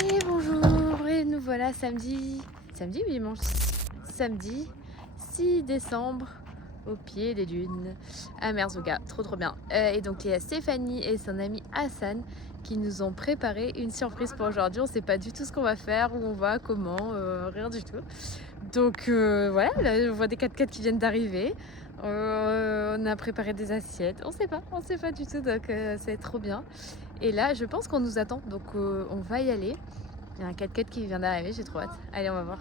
Et bonjour, et nous voilà samedi ou dimanche? Samedi 6 décembre au pied des dunes à Merzouga, trop bien. Et donc il y a Stéphanie et son ami Hassan qui nous ont préparé une surprise pour aujourd'hui. On sait pas du tout ce qu'on va faire, où on va, comment, rien du tout. Donc voilà, là on voit des 4x4 qui viennent d'arriver. On a préparé des assiettes, on sait pas du tout, donc c'est trop bien. Et là je pense qu'on nous attend, donc on va y aller. Il y a un 4x4 qui vient d'arriver, j'ai trop hâte. Allez, on va voir.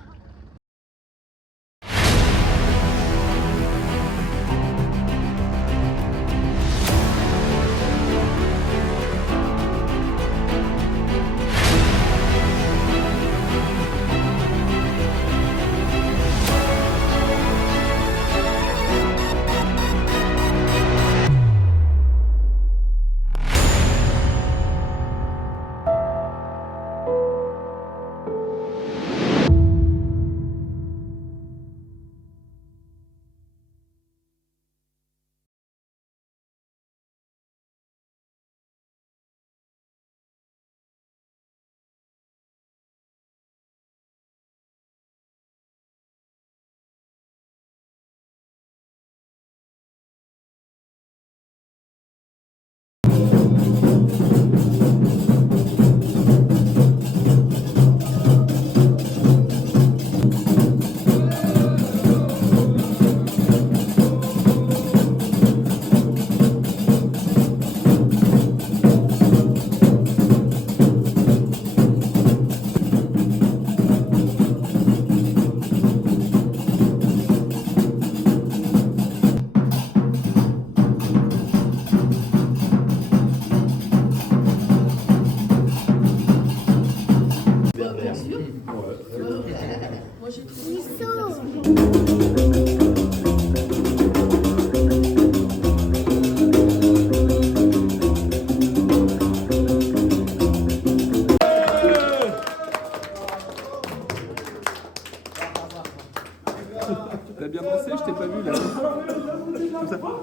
T'as bien dansé, je t'ai pas vu là.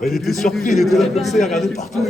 Il était surpris, il était là comme ça, il regardait partout.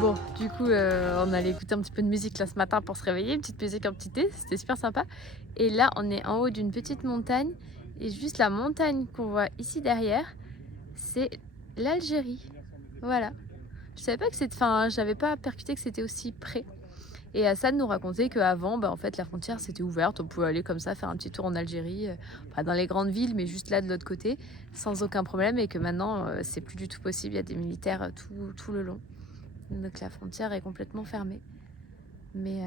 Bon, du coup, on allait écouter un petit peu de musique là ce matin pour se réveiller, une petite musique, un petit thé, c'était super sympa. Et là, on est en haut d'une petite montagne, et juste la montagne qu'on voit ici derrière, c'est l'Algérie. Voilà. Je savais pas que c'était, enfin, j'avais pas percuté que c'était aussi près. Et Hassan nous racontait qu'avant, en fait, la frontière c'était ouverte, on pouvait aller comme ça faire un petit tour en Algérie, pas dans les grandes villes, mais juste là de l'autre côté, sans aucun problème, et que maintenant, c'est plus du tout possible, il y a des militaires tout le long. Donc la frontière est complètement fermée. Mais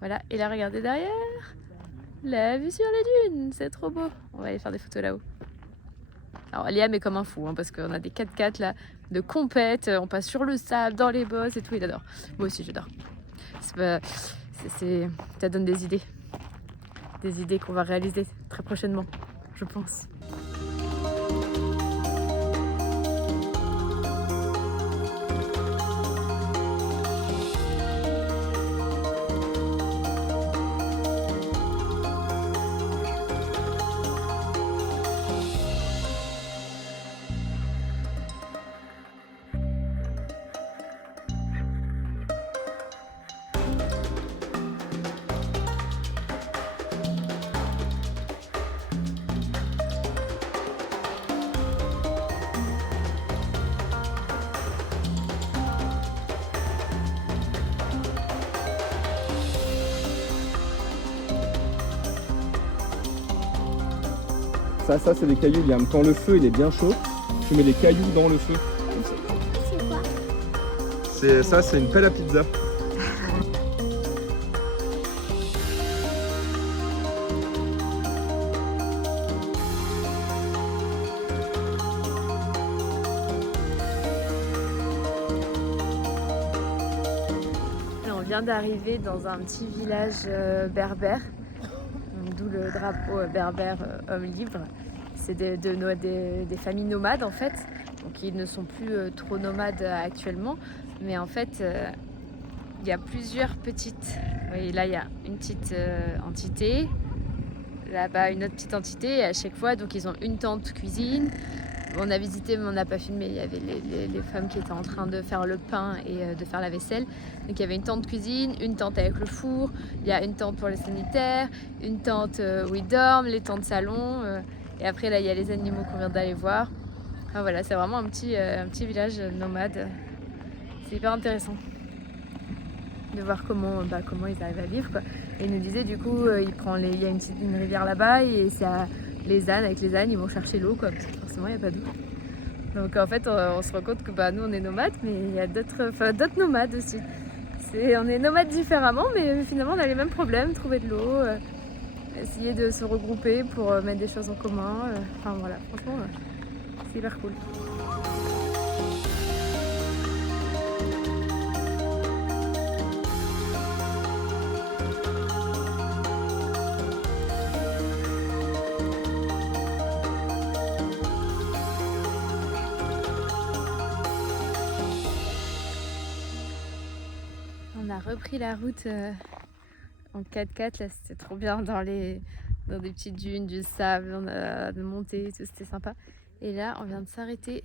voilà, et là regardez derrière, la vue sur les dunes, c'est trop beau. On va aller faire des photos là-haut. Alors Liam est comme un fou, parce qu'on a des 4x4 là, de compète, on passe sur le sable, dans les bosses et tout, il adore. Moi aussi j'adore. Ça donne des idées qu'on va réaliser très prochainement, je pense. Ça c'est des cailloux, Liam. Quand le feu il est bien chaud, tu mets des cailloux dans le feu. C'est quoi? Ça, c'est une pelle à pizza. On vient d'arriver dans un petit village berbère, d'où le drapeau berbère homme libre. C'est des familles nomades en fait, donc ils ne sont plus trop nomades actuellement, mais en fait il y a plusieurs petites. Vous voyez là il y a une petite entité, là-bas une autre petite entité, et à chaque fois donc ils ont une tente cuisine. On a visité mais on n'a pas filmé, il y avait les femmes qui étaient en train de faire le pain et de faire la vaisselle. Donc il y avait une tente cuisine, une tente avec le four, il y a une tente pour les sanitaires, une tente où ils dorment, les tentes salon, et après là il y a les animaux qu'on vient d'aller voir. Enfin, voilà, c'est vraiment un petit village nomade. C'est hyper intéressant de voir comment ils arrivent à vivre, quoi. Et il nous disait du coup il y a une rivière là-bas et c'est les ânes, avec les ânes ils vont chercher l'eau, quoi, parce que forcément il n'y a pas d'eau. Donc en fait on se rend compte que nous on est nomades, mais il y a d'autres nomades aussi. On est nomades différemment, mais finalement on a les mêmes problèmes, trouver de l'eau, essayer de se regrouper pour mettre des choses en commun. Enfin voilà, franchement c'est hyper cool. On a repris la route en 4x4, là c'était trop bien dans des petites dunes, du sable, on a monté, tout c'était sympa. Et là on vient de s'arrêter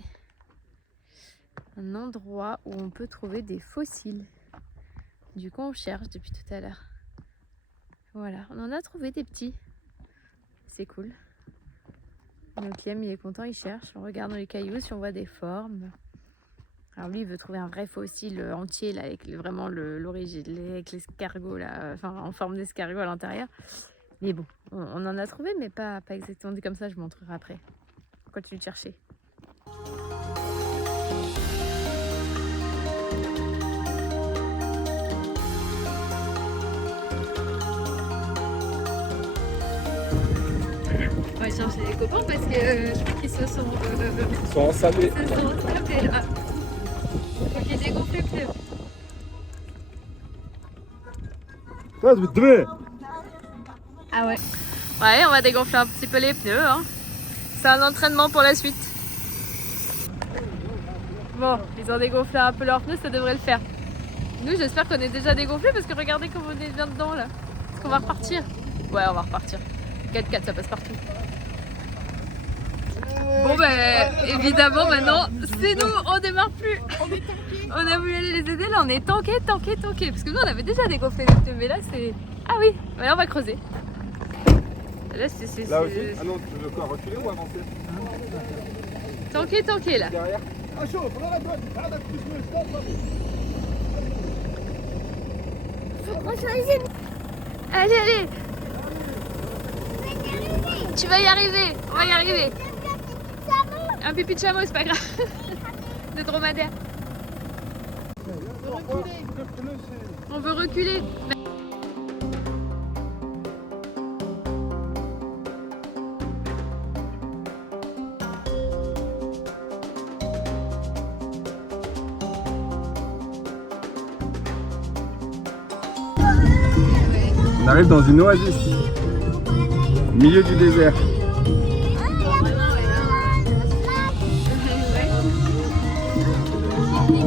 à un endroit où on peut trouver des fossiles. Du coup on cherche depuis tout à l'heure. Voilà, on en a trouvé des petits. C'est cool. Donc Liam il est content, il cherche, on regarde dans les cailloux si on voit des formes. Alors lui il veut trouver un vrai fossile entier là, avec vraiment l'origine, avec l'escargot là, enfin en forme d'escargot à l'intérieur. Mais bon, on en a trouvé mais pas exactement dit comme ça, je vous montrerai après. On continue de chercher. On va chercher les copains parce que je crois qu'ils se sont Ils sont ensablés. là. Faut qu'ils dégonflent les pneus. Ah ouais. Ouais, on va dégonfler un petit peu les pneus. Hein. C'est un entraînement pour la suite. Bon, ils ont dégonflé un peu leurs pneus, ça devrait le faire. Nous, j'espère qu'on est déjà dégonflé parce que regardez comment on est bien dedans là. Est-ce qu'on va repartir? Ouais, on va repartir. 4x4, ça passe partout. Bon évidemment maintenant c'est nous, on démarre plus. On a voulu aller les aider, là on est tanké. Parce que nous on avait déjà dégonflé les pneus, mais là c'est... Ah oui, là on va creuser. Là c'est... Là aussi. Ah non, tu veux quoi, reculer ou avancer? Tanké là. Derrière. Allez. Tu vas y arriver, on va y arriver. Un pipi de chameau, c'est pas grave. De dromadaire. On veut reculer. On arrive dans une oasis, au milieu du désert.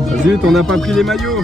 Ah zut, on n'a pas pris les maillots.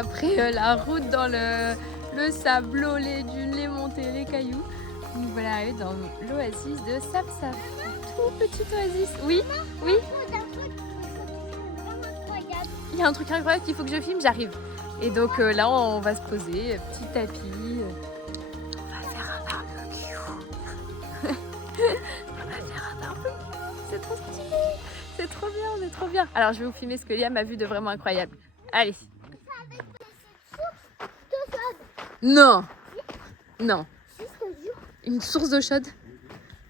après la route dans le sable, l'eau, les dunes, les montées, les cailloux. Donc voilà, arrivé dans l'oasis de Sapsap. Tout petit oasis. Oui, oui. Il y a un truc incroyable qu'il faut que je filme, j'arrive. Et donc là, on va se poser, petit tapis. On va faire un barbecue. On va faire un barbecue. C'est trop stylé. C'est trop bien, on est trop bien. Alors, je vais vous filmer ce que Liam a vu de vraiment incroyable. Allez. Non. Non. Une source d'eau chaude?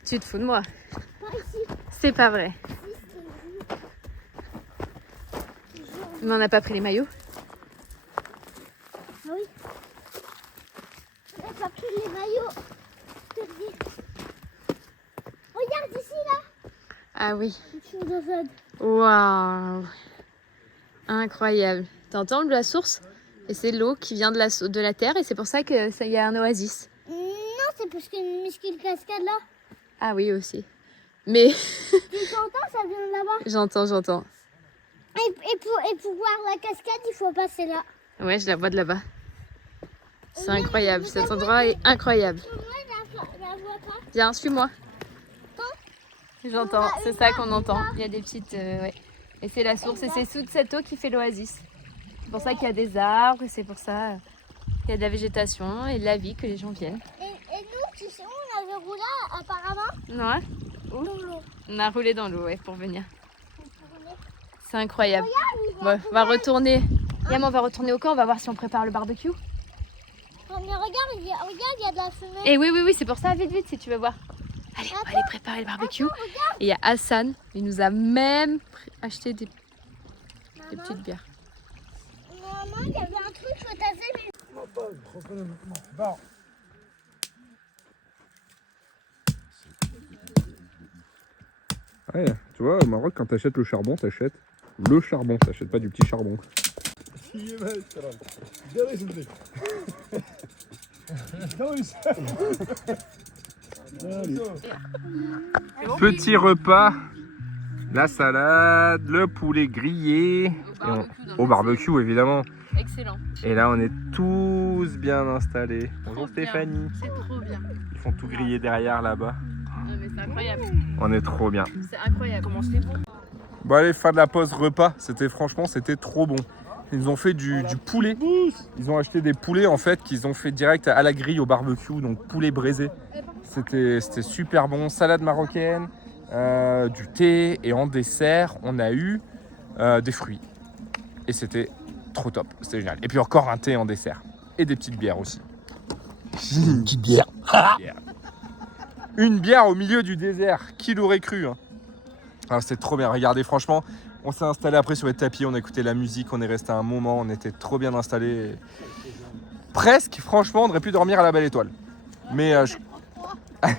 Tu te fous de moi? C'est pas vrai. Mais on n'a pas pris les maillots? Ah oui. On n'a pas pris les maillots. Je te le dis. Regarde ici là. Ah oui. Une source d'eau chaude. Waouh. Incroyable. T'entends la source? Et c'est l'eau qui vient de la terre et c'est pour ça qu'il y a un oasis. Non, c'est parce qu'il y a une minuscule cascade là. Ah oui aussi. Mais Tu t'entends, ça vient de là-bas. j'entends. Et pour voir la cascade, il faut passer là. Ouais, je la vois de là-bas. C'est incroyable. Cet endroit est incroyable. Moi, je la vois pas. Viens, suis-moi. J'entends. C'est ça qu'on entend. Il y a des petites... ouais. Et c'est la source. Et c'est sous cette eau qui fait l'oasis. C'est pour ça qu'il y a des arbres. Et c'est pour ça qu'il y a de la végétation et de la vie que les gens viennent. Et nous, tu sais où on avait roulé apparemment? Ouais. Où? Dans l'eau. On a roulé dans l'eau, ouais, pour venir. C'est incroyable. Bon, on va retourner. Yam, on va retourner au camp. On va voir si on prépare le barbecue. Mais regarde, il y a de la fumée. Et oui, c'est pour ça. Vite, si tu veux voir. Allez, on va aller préparer le barbecue. Et il y a Hassan. Il nous a même acheté des petites bières. Maman, il y avait un truc que t'as fait, mais... Ouais, tu vois, au Maroc, quand t'achètes le charbon, t'achètes pas du petit charbon. Petit repas, la salade, le poulet grillé, au barbecue évidemment. Excellent. Et là, on est tous bien installés. Bonjour Trop bien. Stéphanie. C'est trop bien. Ils font tout griller derrière là-bas. Non, mais c'est incroyable. On est trop bien. C'est incroyable. Comment c'était bon. Bon allez, fin de la pause repas, c'était trop bon. Ils nous ont fait du poulet. Ils ont acheté des poulets en fait qu'ils ont fait direct à la grille au barbecue, donc poulet braisé. C'était super bon, salade marocaine, du thé et en dessert on a eu des fruits. Et c'était trop top, c'était génial. Et puis encore un thé en dessert et des petites bières aussi. Une petite bière. Une bière au milieu du désert, qui l'aurait cru hein. Alors c'était trop bien, regardez franchement, on s'est installé après sur les tapis, on a écouté la musique, on est resté un moment, on était trop bien installés. Presque, franchement, on aurait pu dormir à la Belle Étoile. Mais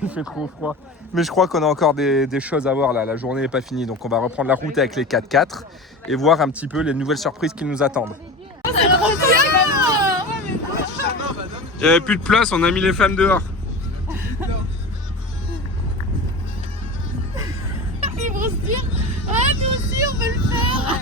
il fait trop froid. Mais je crois qu'on a encore des choses à voir là, la journée n'est pas finie, donc on va reprendre la route avec les 4x4 et voir un petit peu les nouvelles surprises qui nous attendent. Il n'y avait plus de place, on a mis les femmes dehors. Ils vont se dire, ah nous aussi on peut le faire.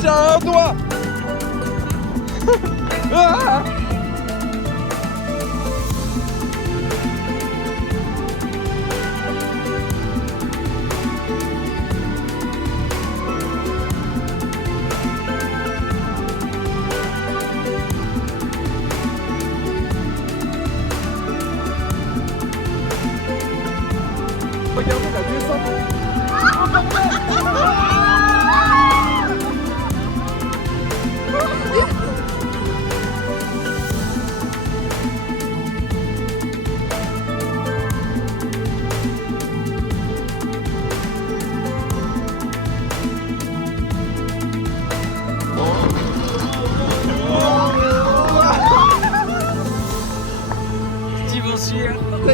Tiens, un doigt. Ah.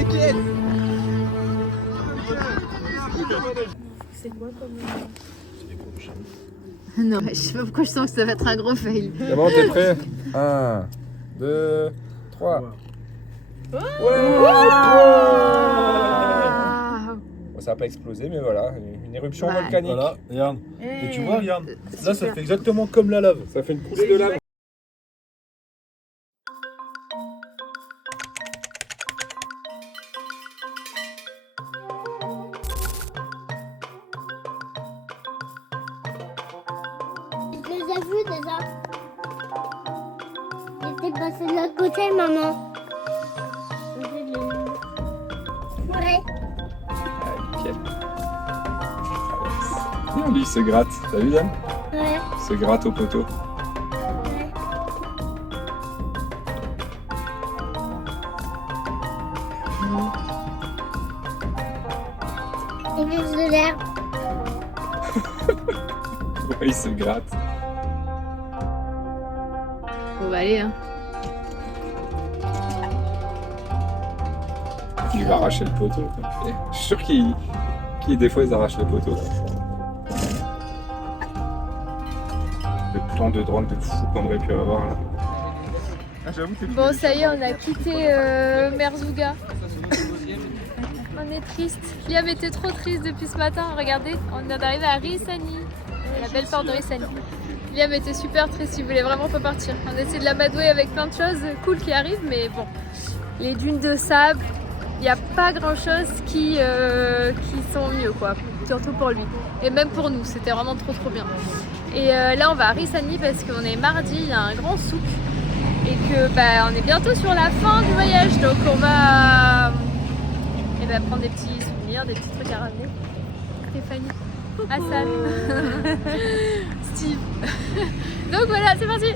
t'inquiète. C'est quoi comme... Non, je sais pas pourquoi je sens que ça va être un gros fail. D'abord, t'es prêt? 1, 2, 3. Ouais. Bon, ça n'a pas explosé, mais voilà, une éruption Ouais. volcanique. Voilà, regarde. Et tu vois, regarde. Là, ça Super. fait exactement comme la lave. Ça fait une coulée de lave. Je les ai vus déjà. J'étais passé de l'autre côté, maman. Ouais. Lui, il se gratte. T'as vu, Dan? Ouais. Il se gratte au poteau. Ouais. Il mange de l'herbe. Ouais, il se gratte. On va aller, hein. Il va arracher le poteau. Quoi. Je suis sûr des fois, ils arrachent les poteaux. Le plan de drone de fou qu'on aurait pu avoir là. Bon, ça y est, on a quitté Merzouga. On est triste. Liam était trop triste depuis ce matin. Regardez, on vient d'arriver à Rissani, la belle porte de Rissani. Liam était super triste, il voulait vraiment pas partir. On essaie de l'amadouer avec plein de choses cool qui arrivent, mais bon, les dunes de sable, il n'y a pas grand chose qui sont mieux, quoi. Surtout pour lui. Et même pour nous, c'était vraiment trop bien. Et là, on va à Rissani parce qu'on est mardi, il y a un grand souk. Et que on est bientôt sur la fin du voyage, donc on va prendre des petits souvenirs, des petits trucs à ramener. Stéphanie, Hassan, Steve. Donc voilà, c'est parti.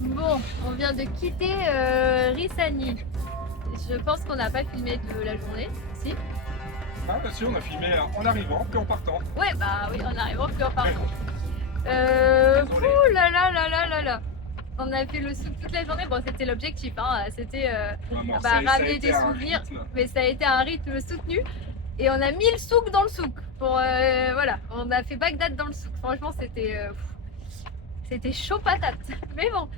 Bon, on vient de quitter Rissani. Je pense qu'on n'a pas filmé de la journée, si? Ah, bien sûr, on a filmé en arrivant puis en partant. Ouais, bah oui, en arrivant puis en partant. Ouh là là là là là là. On a fait le souk toute la journée. Bon, c'était l'objectif, hein. C'était ramener des souvenirs, mais ça a été un rythme soutenu. Et on a mis le souk dans le souk. Pour voilà, on a fait Bagdad dans le souk. Franchement, c'était chaud patate. Mais bon,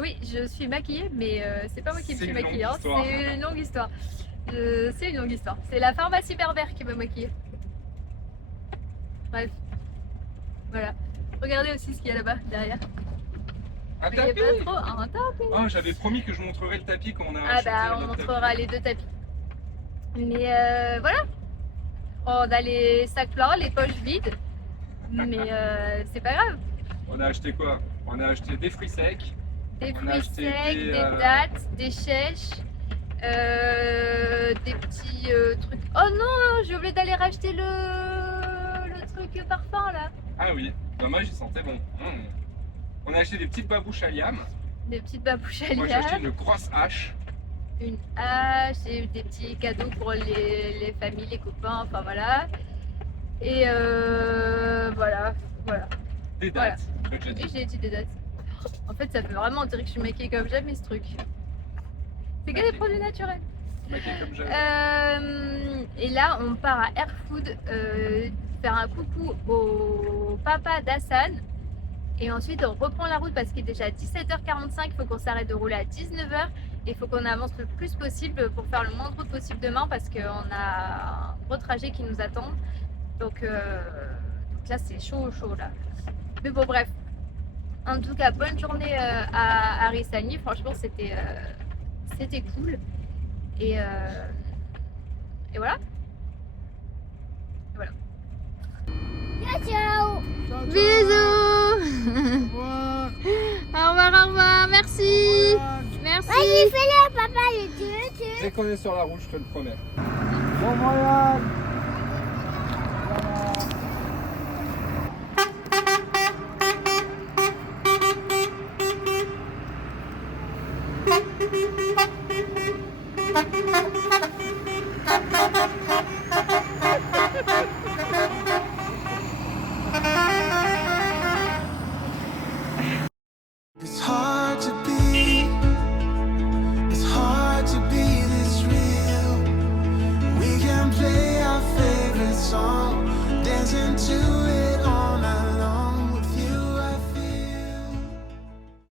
oui, je suis maquillée, mais c'est pas moi qui me suis maquillée. Hein. C'est une longue histoire. C'est une longue histoire. C'est la pharmacie berbère qui m'a maquillée. Bref, voilà. Regardez aussi ce qu'il y a là-bas derrière. Un Il y a tapis. pas trop un tapis. Ah, j'avais promis que je montrerais le tapis quand on a Ah acheté bah on notre montrera les deux tapis. Mais voilà. On a les sacs pleins, les poches vides. Mais c'est pas grave. On a acheté quoi? On a acheté des fruits secs. Des On a fruits acheté secs, des, des dattes, des chèches, des petits trucs. Oh non, j'ai oublié d'aller racheter le truc parfum là. Ah oui, bah moi j'y sentais bon. On a acheté des petites babouches à Liam. Des petites babouches à Moi j'ai acheté Liam, une grosse hache. une hache et des petits cadeaux pour les familles, les copains, enfin voilà. Et voilà. Des dates. Je l'ai déjà Et dit. j'ai dit des dates. En fait, ça fait vraiment on dirait que je suis maquillée comme jamais ce truc. C'est que des produits naturels. Maquillée comme jamais. Et là, on part à Airfood faire un coucou au papa d'Hassan. Et ensuite, on reprend la route parce qu'il est déjà 17h45. Il faut qu'on s'arrête de rouler à 19h. Et il faut qu'on avance le plus possible pour faire le moins de route possible demain parce qu'on a un gros trajet qui nous attend. Donc là, c'est chaud là. Mais bon, bref. En tout cas, bonne journée à Rissani. Franchement, c'était cool. Et voilà. Voilà. Ciao. Bisous. Au revoir. Merci. Merci. Vas-y, fais-le, papa, tu. Dès qu'on est sur la route, je te le promets. Bon voyage.